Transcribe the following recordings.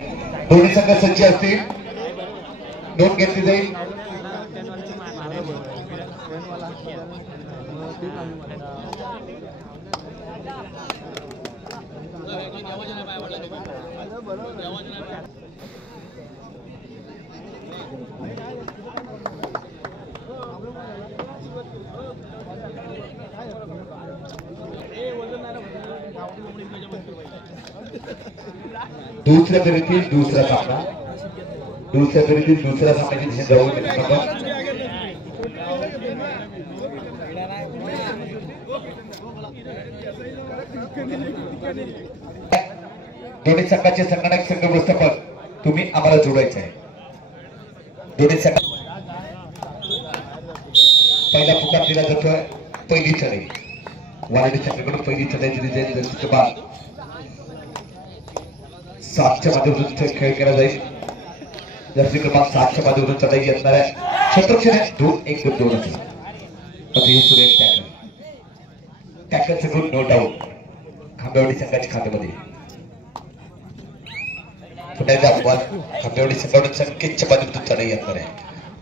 दोन्ही संघ सज्ज असतील. नोंद घेतली जाईल. दुसऱ्या फेरीतील दुसरा सामना, दुसऱ्या फेरीतील दुसऱ्या सामन्याची दिशा जाऊन दोन्ही संघाचे संगणक संघ व्यवस्थापक तुम्ही आम्हाला जोडायचे आहे. दोन्ही संघ पहिला पुकार दिला जातोय. पहिली चढाई वारडी संघाकडून पहिली चढाई दिली जाईल. जर्सी क्रमांक 7च्या माध्यमातून खेळ केला जाईल. जर्सी क्रमांक 7च्या माध्यमातून चढाई असणार आहे. क्षेत्रक्षण 2-1-2 असेल. टॅकलचं गुण नो डाऊट खांबेवाडी संघाच्या खात्यामध्ये. पुन्हा एकदा खांबेवाडी संघाकडून संकेतच्या माध्यमातून चढाई असणार आहे.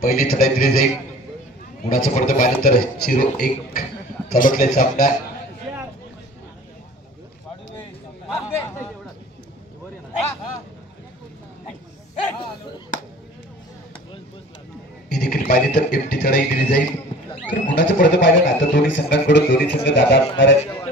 पहिली चढाई दिली जाईल. गुणाचं पडतं पाहिलं तर 0-1 चालवतले सामना. ही देखील पाहिली तर एमटी चढाई दिली जाईल. तर गुणाचं पडतं पाहिलं ना तर दोन्ही संघांकडून दोन्ही संघ दादा असणार आहेत.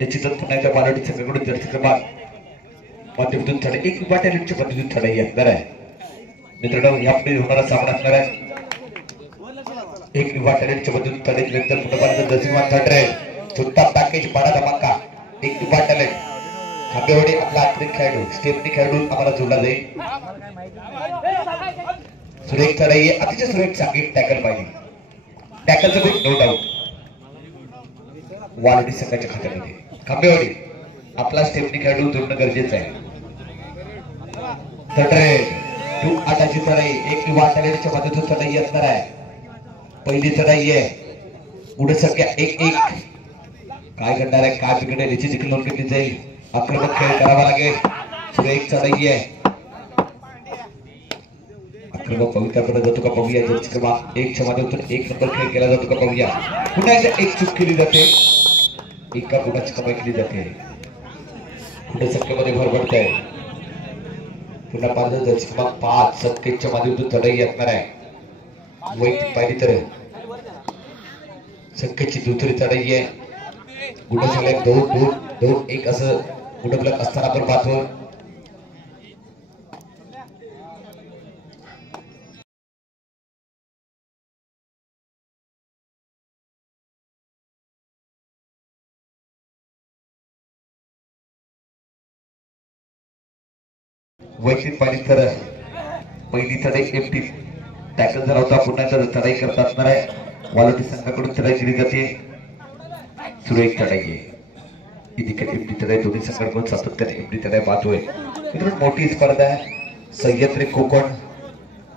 निश्चितच पुन्हा एकदा बालवाडी संघाकडून जर्सी क्रमांक माध्यमातून चढाई एक बॅटॅलियनच्या पद्धतीतून चढाई असणार आहे. मित्रांनो यापुढे होणारा सामना असणार आहे. एक बॅटॅलियनच्या पद्धतीतून चढाई नंतर पुढे दसिमा थर्ड राईड छोटा पॅकेज बडा धमाका. एक बॅटॅलियन खांबेवाडी आपला अतिरिक्त खेळाडू स्टेपनी खेळाडू आम्हाला जोडला जाईल. सुरेख चढाई अतिशय सुरेख सांगित टॅकल पाहिजे. टॅकलचं गुण नो डाऊट वालडी संघाच्या खात्यामध्ये. खांबेवाडी आपला स्टेपनी खेळाडू जोडणं गरजेचं आहे. तू आटाची चढाई एक वाटालेच्या मध्येतून चढाई असणार आहे. पहिली चढाई आहे. पुढे संख्या 1-1 काय करणार आहे काय बिघडेल याची देखील नोंद घेतली जाईल. आक्रमक खेळ करावा लागेल. सुरेख चढाई आहे. आक्रमक पवित्राकडे जातो का पाहूया. जर्सी क्रमांक 1च्या माध्यमातून 1 नंबर खेळ केला जातो का पाहूया. पुन्हा एकदा एक चूक केली जाते. एका गुणाची कमाई केली जाते. पुढे संख्येमध्ये भर पडत आहे. पुन्हा पाहिजे जर्सी क्रमांक 5 संख्येच्या माध्यमातून चढाई असणार आहे. वैयक्तिक पाहिली तर संख्येची दुसरी चढाई आहे. गुणाच्या 2-2-2-1 असं गुणफलक असताना आपण पाहतो. वैयक्तिक पाहिली तर पहिली चढाई एमटी टॅकल जर होता. पुन्हा चढाई करता असणार आहे. वालोटी संघाकडून चढाई केली जाते. सुरेख चढाई आहे. एमटी चढाई दोन्ही संघाकडून सातत्याने एमटी चढाई पाहतोय. मित्रांनो मोठी स्पर्धा आहे. सह्याद्री कोकण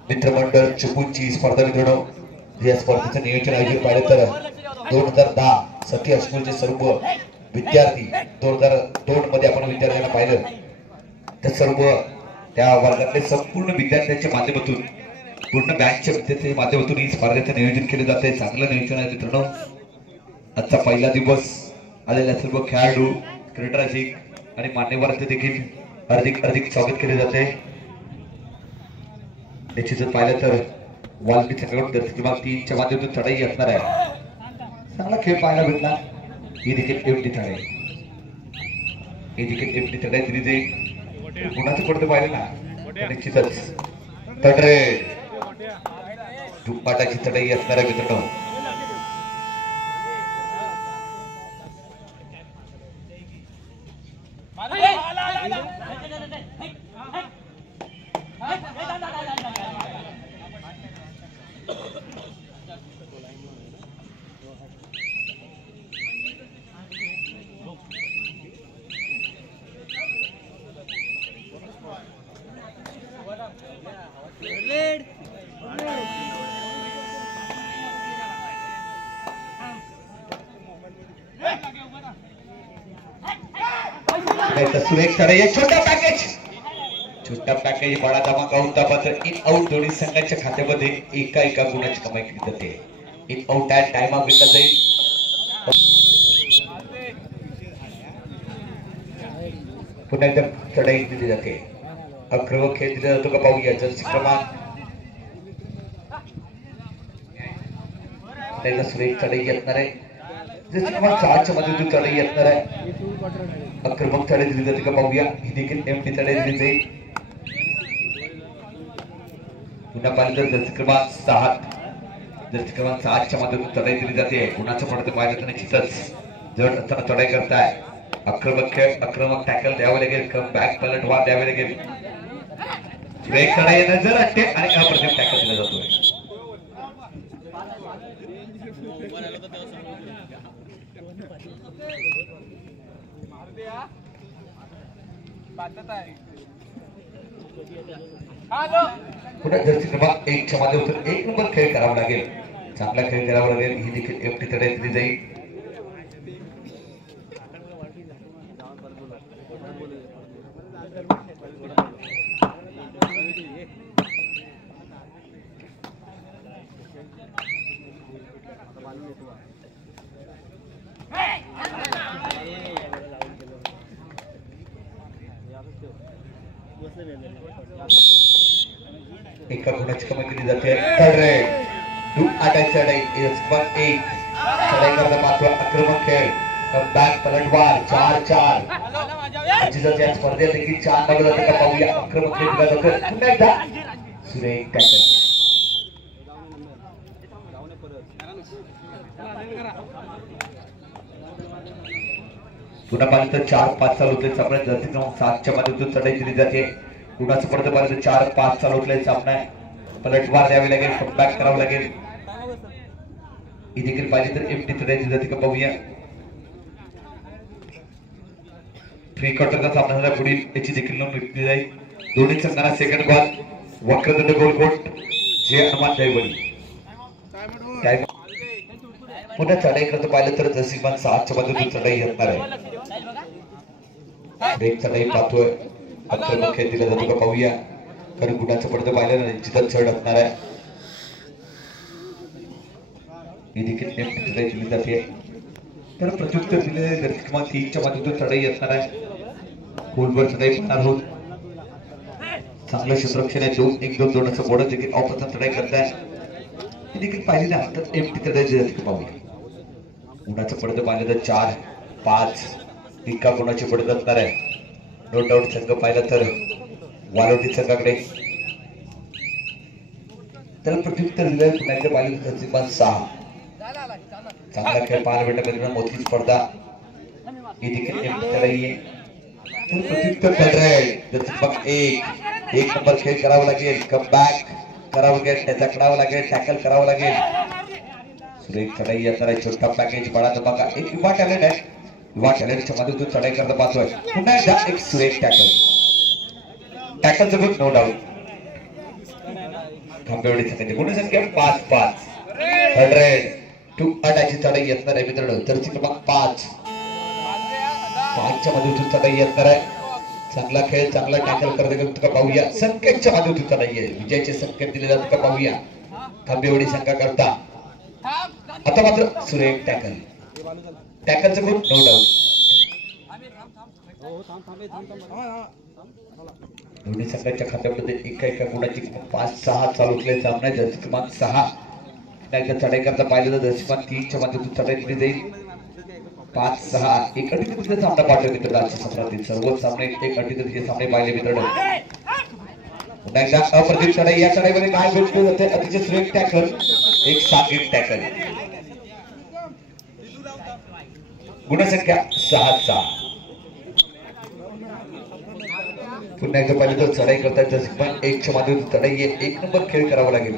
मित्रमंडळ चिपळूणची स्पर्धा. मित्रांनो या स्पर्धेचं नियोजन आयोजन पाहिलं तर 2010 सती हायस्कूलचे सर्व विद्यार्थी 2002 मध्ये आपण विद्यार्थ्यांना पाहिलं तर सर्व त्या वर्गातले संपूर्ण विद्यार्थ्यांच्या माध्यमातून पूर्ण बँकच्या विद्यार्थ्यांच्या माध्यमातून ही स्पर्धेचं नियोजन केले जाते. चांगलं नियोजन आहे मित्रांनो. आजचा पहिला दिवस आलेल्या सर्व खेळाडू क्रीडारसिक आणि मान्यवरांचे देखील हार्दिक स्वागत केले जाते. निश्चितच पाहिलं तर वाल्मी संघाकडून दर्शक क्रमांक 3 च्या माध्यमातून चढाई असणार आहे. चांगला खेळ पाहायला भेटला. ही देखील एमटी चढाई, ही देखील एमटी चढाई दिली जाईल. गुणाचं पडतं पाहिलं ना, निश्चितच तडरे दुपाटाची चढाई असणार आहे मित्रांनो. सुरेख चढाई, छोटा पॅकेज बडा धमाका होता. मात्र इन आउट दोन्ही संघाच्या खात्यामध्ये एका गुणाची कमाई केली जाते. इन आउट टाइम आउट घेतला जाईल. पुन्हा एकदा चढाई दिली जाते. अक्रमक खेळ दिला जातो का पाहूया. जर्सी क्रमांक सुरेख चढाई असणार आहे. जर्सी क्रमांक 6 च्या मध्ये चढाई असणार आहे. अक्रमक चढाई दिली जाते का पाहूया. ही देखील एमटी चढाई दिली जाईल. पुन्हा पाहिलं तर जर्सी क्रमांक 6 च्या माध्यमातून चढाई दिली जाते. गुणाचं पडतं पाहिलं तर निश्चितच जड असताना चढाई करताय. आक्रमक खेळ, आक्रमक टॅकल द्यावे लागेल. कम बॅक पलटवार द्यावे लागेल. सुरेख चढाई नजर असते आणि अप्रतिम टॅकल दिला जातोय. पुन्हा जर्सी क्रमांक 1 च्या माध्यमातून 1 नंबर खेळ करावा लागेल. चांगला खेळ करावा लागेल. ही देखील एमटी चढाई दिली जाईल. एका गुणाची कमाई केली जाते. चढाई करता मात्र आक्रमक खेळ, कमबॅक पलटवार 4-4. या स्पर्धेत देखील 4 मागं जाते का पाहूया. आक्रमक खेळ दिला जातो. पुन्हा एकदा सुरेख टॅकल. पुन्हा पाहिलं तर 4-5 चालू होते सामना. जर्सी क्रमांक 7 च्या माध्यमातून चढाई दिली जाते. गुणाचं पडतं पाहिलं तर 4-5 चालू होते सामना. पलटवार द्यावी लागेल. कमबॅक करावं लागेल. ही देखील पाहिजे तर एमटी चढाई दिली जाते का पाहूया. प्री क्वार्टरचा सामना झाला. पुढील याची देखील नोंद घेतली जाईल. दोन्ही संघांना सेकंड बॉल. वक्रदंड गोलकोट जे हनुमान दैवडी. पुन्हा चढाई करत पाहिलं तर जर्सी क्रमांक 7 च्या मधून चढाई असणार आहे. चढाई पाहतोय. आक्रमक खेळ दिला जातो का पाहूया. कारण गुणाचं पडतं पाहिलं निश्चितच चढ असणार आहे. ही देखील एमटी चढाई दिली जाते. तर प्रत्युत्तर दिलेले जर्सी क्रमांक 3 च्या माध्यमातून चढाई असणार आहे. गोलवर चढाई होणार आहोत. चांगलं क्षेत्ररक्षण आहे. 2-1-2-2 असं बोर्ड देखील ऑफचा चढाई करताय. ही देखील पाहिली ना तर एमटी चढाई दिली जाते का पाहूया. गुणाचं पडतं पाहिलं तर 4-5 एका गुणाची पडत असणार आहे. नो डाऊट संघ पाहिलं तर वालोटी संघाकडे. त्याला प्रत्युत्तर दिलं पुन्हा एकदा पाहिलं तर जर्सी क्रमांक 6. चांगला खेळ पाहायला भेटला. मोठी स्पर्धा. ही देखील एमटी चढाई आहे. तर प्रत्युत्तर जर्सी क्रमांक 1 नंबर खेळ करावा लागेल. कमबॅक करावं लागेल. त्याचा करावं लागेल. टॅकल करावं लागेल. सुरेख चढाई असणार आहे. छोटा पॅकेज बडा धमाका. एक युवा टॅलेंट आहे. युवा टॅलेंटच्या माध्यमातून चढाई करता पाहतोय. पुन्हा एकदा एक सुरेख टॅकल. टॅकलचं गुण नो डाऊट. खांबेवाडी संघाची गुणसंख्या 5-5. 100 चढाई असणार आहे मित्रांनो. जर्सी क्रमांक 5 च्या माध्यमातून चढाई असणार आहे. चांगला खेळ, चांगला टॅकल करत का पाहूया. संकेतच्या माध्यमातून चढाई आहे. विजयाचे संकेत दिले जातात का पाहूया. खांबेवाडी संघाकरता. आता मात्र सुरेख टॅकल. टॅकलचं गुण नो डाऊट. दोन्ही संघाच्या खात्यामध्ये एका गुणाची 5-6 चालू असलेले सामने. जर्सी क्रमांक 6 एकदा चढाई करता पाहिलं तर जर्सी क्रमांक 3 च्या मध्येतून चढाई केली जाईल. 5-6 एक अटीतटीचा सामना पाहतोय मित्रांनो. आजच्या सत्रातील सर्व सामने एक अटीतटीचे सामने पाहिले मित्रांनो. पुन्हा एकदा अप्रतिम चढाई. या चढाईमध्ये काय भेटलं जाते? अतिशय श्रेष्ठ टॅकल, एक सांघिक टॅकल. गुणसंख्या 6-6. पुन्हा एकदा पाहिलं तर चढाई करतात जसे पण 1 च्या माध्यमातून चढाई. 1 नंबर खेळ करावा लागेल.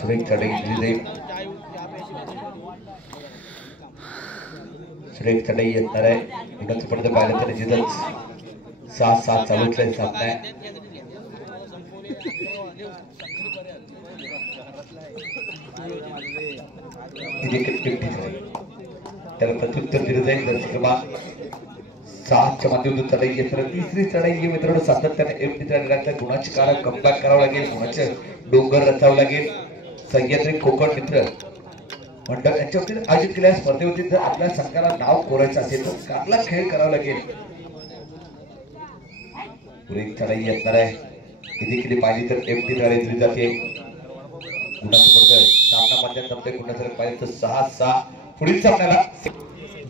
सुरेख चढाई केली जाईल. सुरेख चढाई येणार आहे. गुणाचं पडतं पाहिलं तर जिथंच 6-7 चालू असलेला सामना आहे. त्याला प्रत्युत्तर दिलं जाईल. जर्सी क्रमांक 7 च्या माध्यमातून चढाई येत. तिसरी चढाई ही मित्रांनो सातत्याने एमटी चढाईला गुणाची कार कमबॅक करावं लागेल. गुणाचे डोंगर रचावं लागेल. सह्याद्री कोकण मित्र मंडळ यांच्यावरती आयोजित केलेल्या स्पर्धेवरती जर आपल्या संघाला नाव कोरायचं असेल तर चांगला खेळ करावा लागेल. पुढे चढाई येणार आहे. ही देखील पाहिली तर एमटी द्वारे दिली जाते. गुणाचं पडतं सामना मध्यात गुणाचं पाहिजे तर 6-6. पुढील सामन्याला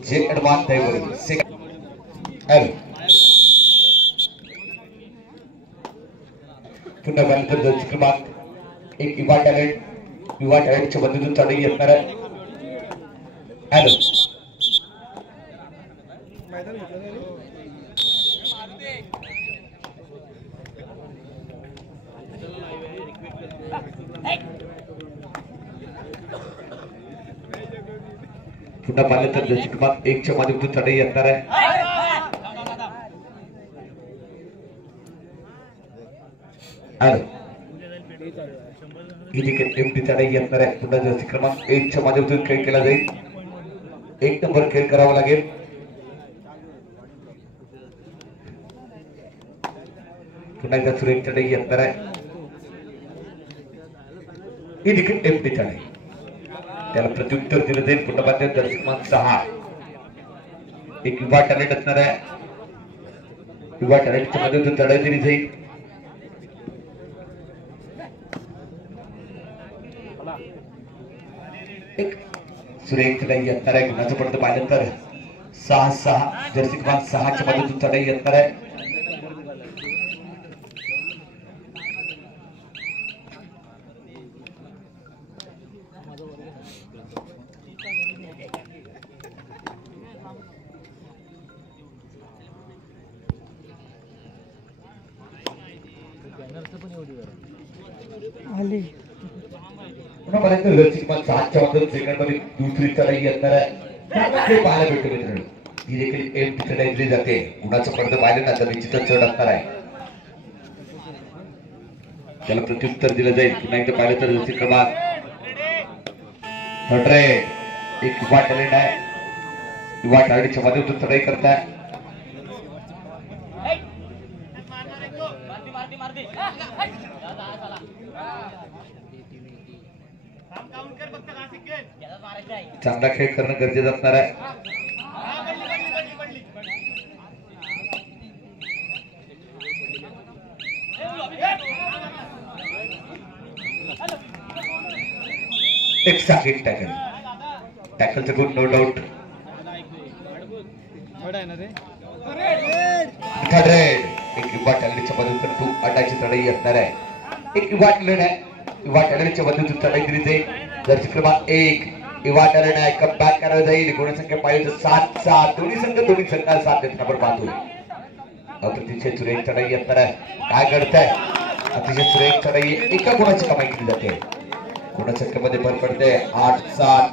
जे ॲडव्हान्स दैवरी पुन्हा पाहिलं तर जर्सी क्रमांक 1 युवा टॅलेंटच्या मधून चढाई येणार आहे. हॅलो पुन्हा पाहिलं तर जर्सी क्रमांक 1 च्या माध्यमातून चढाई येणार आहे. ही देखील एमटी चढाई येणार आहे. पुन्हा जर्सी क्रमांक 1 च्या माध्यमातून खेळ केला जाईल. 1 नंबर खेळ करावा लागेल. पुन्हा एकदा सुरेख चढाई येणार आहे. ही देखील एमटी चढाई. त्याला प्रत्युत्तर दिलं जाईल. पुन्हा बांधले जर्सी क्रमांक 6 एक युवा टॅलेंट असणार आहे. युवा टॅलेंटच्या माध्यमातून चढाई दिली जाईल. एक सुरेख चढाई येणार आहे. गुणाचं पडतं पाहिलं तर 6-6. जर्सी क्रमांक 6 च्या मध्येतून चढाई येणार आहे. जर्सी क्रमांक 7 च्या मधून सेकंड मध्ये दुसरी चढाई येणार आहे. पाहायला भेटतो मित्रांनो. ही देखील एमटी चढाई दिली जाते. गुणाचं पडतं पाहिलं ना तर निश्चितच चढ असणार आहे. त्याला प्रत्युत्तर दिलं जाईल. पुन्हा एकदा पाहिलं तर जर्सी क्रमांक 100 एक युवा टॅलेंट आहे. युवा टॅलेंटच्या माध्यमातून चढाई करताय. चांगला खेळ करणं गरजेचं असणार आहे. एक सांघिक टॅकल. टॅकलचं गुण नो डाऊट. एक युवा टॅलेंटच्या मधून 2 अटाची चढाई असणार आहे. एक युवा टॅलेंट आहे. युवा टॅलेंटच्या मधून चढाई दिली जाईल. जर्सी क्रमांक 1 युवा टॅलेंट आहे. कमबॅक करायला जाईल. गुणसंख्या पाहिजे 7-7. दोन्ही संघाला साथ देत नंबर पाहतोय. अतिशय सुरेख चढाई असणार आहे. काय घडतंय? अतिशय सुरेख चढाई. एका गुणाची कमाई केली जाते. गुणसंख्येमध्ये भर पडते 8-7.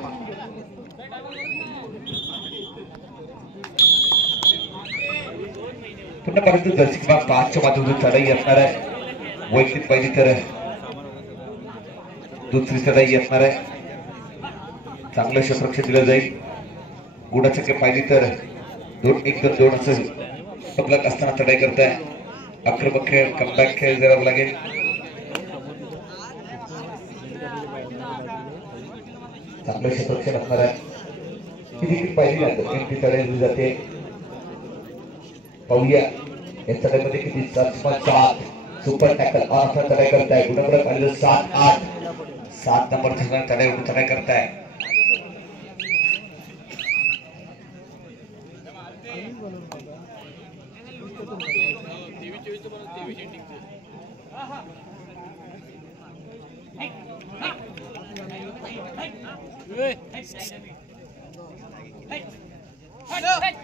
पुन्हा परंतु जर्सी क्रमांक 5 च्या माध्यमातून चढाई असणार आहे. वैयक्तिक पाहिजे तर दुसरी चढाई असणार आहे. चांगलं क्षेत्ररक्षण दिलं जाईल. गुणाचं पाहिजे तर 2-1-2 असं पगलक असताना चढाई करताय. आक्रमक खेळ कमबॅक खेळ करावा लागेल. चांगलं क्षेत्ररक्षण असणार आहे. ही देखील पाहिली जाते. एमटी चढाई दिली जाते. पाहूया या चढाईमध्ये किती 7 सुपर टॅकल ऑन चढाई करताय गुणप्रक पाहिलं 7 नंबर चढाई करताय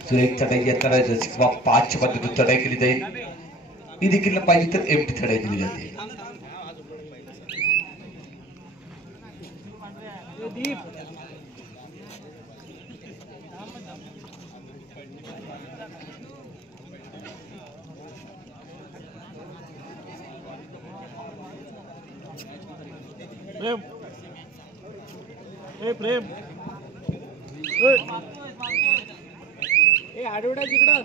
सुरेख चढाई येताना 5 पद्धतीने चढाई केली जाईल ही देखील पाहिजे तर एमटी चढाई दिली जाते प्रेम आडवडा जिकडं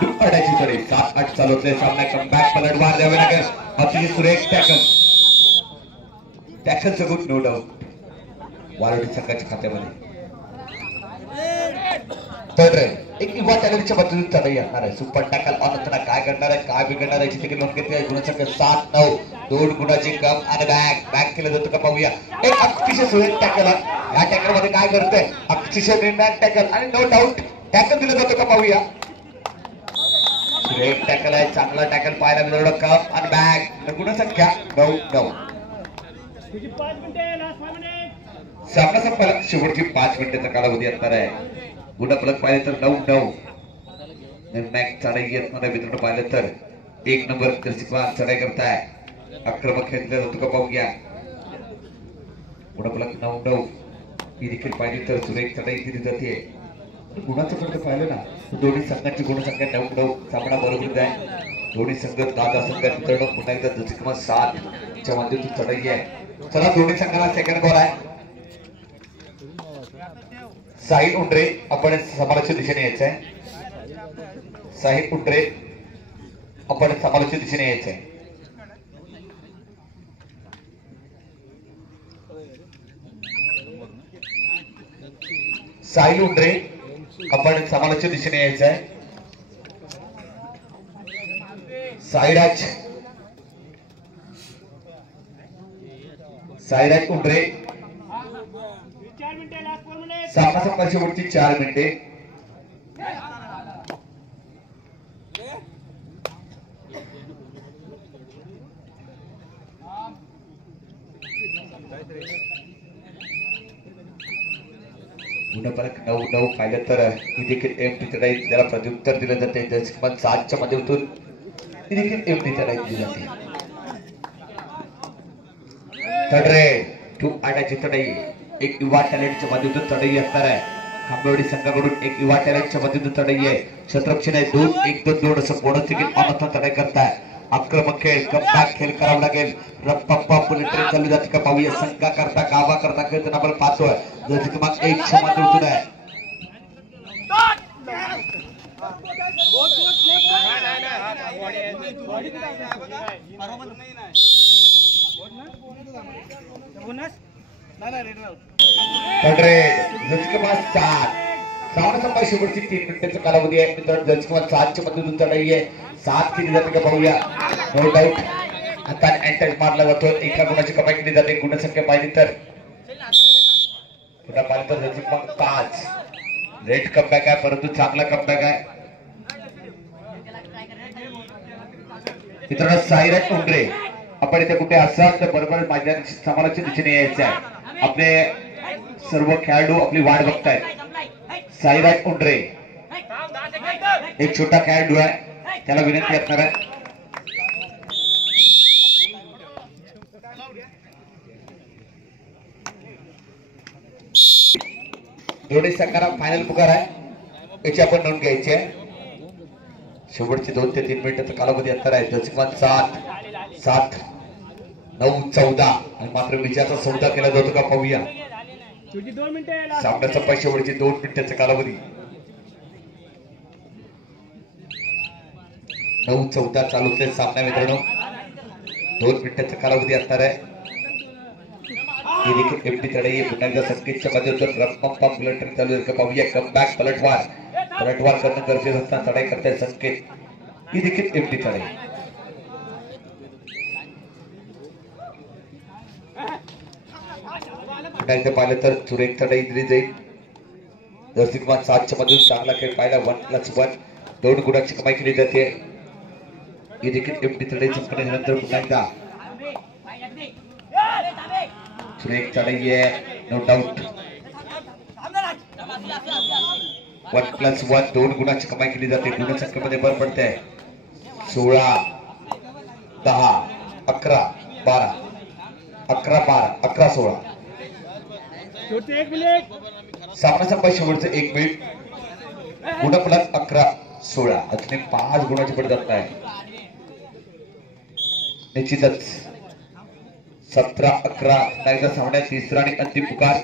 दुप्पटाची चढाई 7-8 चालवतले सामना कमबॅक पलटवार द्यावे लागेल अतिशय सुरेख टॅकलचं गुड नो डाऊट वारडी संघाच्या खात्यामध्ये एक युवा टॅलेंटच्या पद्धतीने चढाई असणार आहे सुपर टॅकल ऑन असताना काय करणार आहे काय बिघडणार आहे तिथे नोंद घेतली आहे गुणसंख्या 7-9 2 गुणाची कम आणि बॅक केलं जातं का पाहूया एक अतिशय सुरेख टॅकल या टॅकल मध्ये काय करतोय अतिशय निर्णायक टॅकल आणि नो डाऊट टॅकल दिलं जातं का पाहूया सुरेख टॅकल आहे चांगला टॅकल पाहायला मिळवलं कम आणि बॅक गुणसंख्या 9-9 सामना संपला शेवटची 5 मिनिटाचा कालावधी असणार आहे गुणफलक पाहिलं तर 9-9 निर्णायक चढाई येत मला मित्रांनो पाहिलं तर 1 नंबर दर्शकवान चढाई करताय आक्रमक खेळले जातो का पाहूया गुणफलक 9-9 ही देखील पाहिली तर सुरेख चढाई दिली जाते गुणाचं फक्त पाहिलं ना दोन्ही संघांची गुणसंख्या 9-9 सामना बरोबर आहे दोन्ही संघ दादा संघ मित्रांनो पुन्हा एकदा दर्शक 7 च्या माध्यमातून चढाई आहे चला दोन्ही संघाला सेकंड बॉल आहे साहिल उंडरे आपण समालाच्या दिशेने यायचंय साहिल उंडरे आपण समालाच्या दिशेने यायचंय साहिल उंडरे आपण समालाच्या दिशेने यायचंय साईराज उंडरे सामना संपला शेवटची 4 मिनिटे गुणफलक 9-9 पाहिलं तर ही देखील एमटी चढाई त्याला प्रत्युत्तर दिलं जाते दशकमत 7 च्या माध्यमातून ही देखील एमटी चढाई दिली जाते तडरे 2 आटाची चढाई एक युवा टॅलेंटच्या माध्यमातून चढाई असणार आहे खांबेवाडी संघाकडून एक युवा टॅलेंटच्या माध्यमातून चढाई आहे क्षेत्ररक्षण आहे 2-1-2 असं बोनस देखील ऑनचा चढाई करताय आक्रमक खेळ कमबॅक खेळ करावा लागेल रप्पा बुलेट ट्रेन चालू जाते का पाहूया संघा करता गावा करता खेळताना आपण पाहतोय जर क्रमांक 1 च्या माध्यमातून आहे शेवटची 3 मिनिटाचा कालावधी आहे मित्रांनो जजकमार 7 च्या मधून चढाई आहे 7 केली जाते का पाहूया नो डाऊट आता एंटर मारला जातो एका गुणाची कमाई केली जाते गुणसंख्या पाहिली तर पुन्हा पाहिलं तर जजकमार 5 रेड कमबॅक आहे परंतु चांगला कमबॅक आहे मित्रांनो साईराज उंडरे आपण इथे कुठे असाल तर बरोबर माझ्या समालाच्या दिशेने यायचं आहे आपले सर्व खेळाडू आपली वाट बघतायत साईराज उंडरे एक छोटा खेळाडू आहे त्याला विनंती असणार आहे दोन्ही संघाला फायनल पुकार आहे याची आपण नोंद घ्यायची आहे शेवटचे 2 ते 3 मिनिटाचा कालावधी असणार आहे दशकमान 7 9 14 आणि मात्र विजयाचा सौदा केला जातो का पाहूया सामन्याचा शेवटचे 2 मिनिटाचा कालावधी 9-14 चालू सामना मित्रांनो 2 मिनिटाचा कालावधी असणार आहे. ही देखील एमटी तडे पुन्हा एकदा संकेतच्या माध्यमातून रत्नप्पा बुलेटिन चालू आहे का पाहूया. कमबॅक पलटवार करणं गरजेचं असताना चढाई करताय संकेत. ही देखील एमटी तडे. पुन्हा एकदा पाहिलं तर सुरेख चढाई दिली जाईल. जर्सी क्रमांक 7 मधून चांगला खेळ पाहिला. 1+1 2 गुणांची कमाई केली जाते. ही देखील एमटी तडे संपल्यानंतर पुन्हा एकदा सुरेख चढाई आहे. नो डाऊट 1+1 2 गुणांची कमाई केली जाते. गुणसंख्येमध्ये भर पडते. 16 10 11 12 11 12 11 16 सामना संपाय शेवटचं 1 मिनिट. गुणफलक 11 16 अजून 5 गुणाची पडत आहे. निश्चितच 17 11 नाही सामन्यात तिसरा आणि अंतिम पुकार.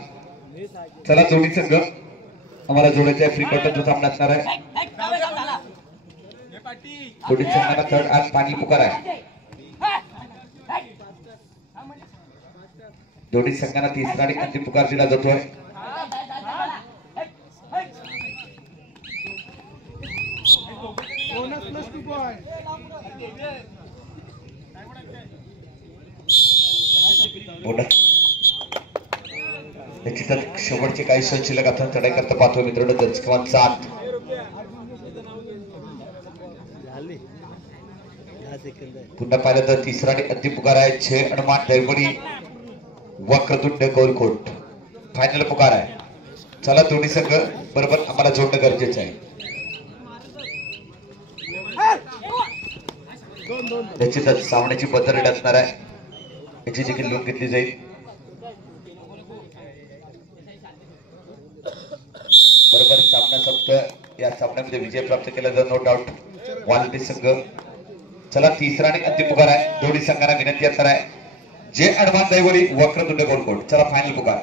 चला जोडी संघ आम्हाला जोडायचा फ्री कॉन्टॅक्ट सामना असणार आहे. जोडी संघाला थर्ड आज फायनल पुकार आहे. जोडी संघाला तिसरा आणि अंतिम पुकार दिला जातोय. निश्चितच शेवटचे काही क्षण शिल्लक आपण चढाई करता पाहतो मित्रांनो. जर्सी क्रमांक 7 पुन्हा पाहिलं तर तिसरा आणि अंतिम पुकार आहे. छे हनुमान दैवडी वक्रतुंड गोलकोट फायनल पुकार आहे. चला दोन्ही संघ बरोबर आम्हाला जोडणं गरजेचं आहे. निश्चितच सामन्याची पद्धत असणार आहे. याची देखील नोंद घेतली जाईल. बरोबर सामना संपतोय. या सामन्यामध्ये विजय प्राप्त केला जातो नो डाऊट वालटी संघ. चला तिसरा आणि अंतिम पुकार आहे. दोन्ही संघांना विनंती असणार आहे. जे हनुमान दैवडी वक्रतुंड गोलकोट. चला फायनल पुकार.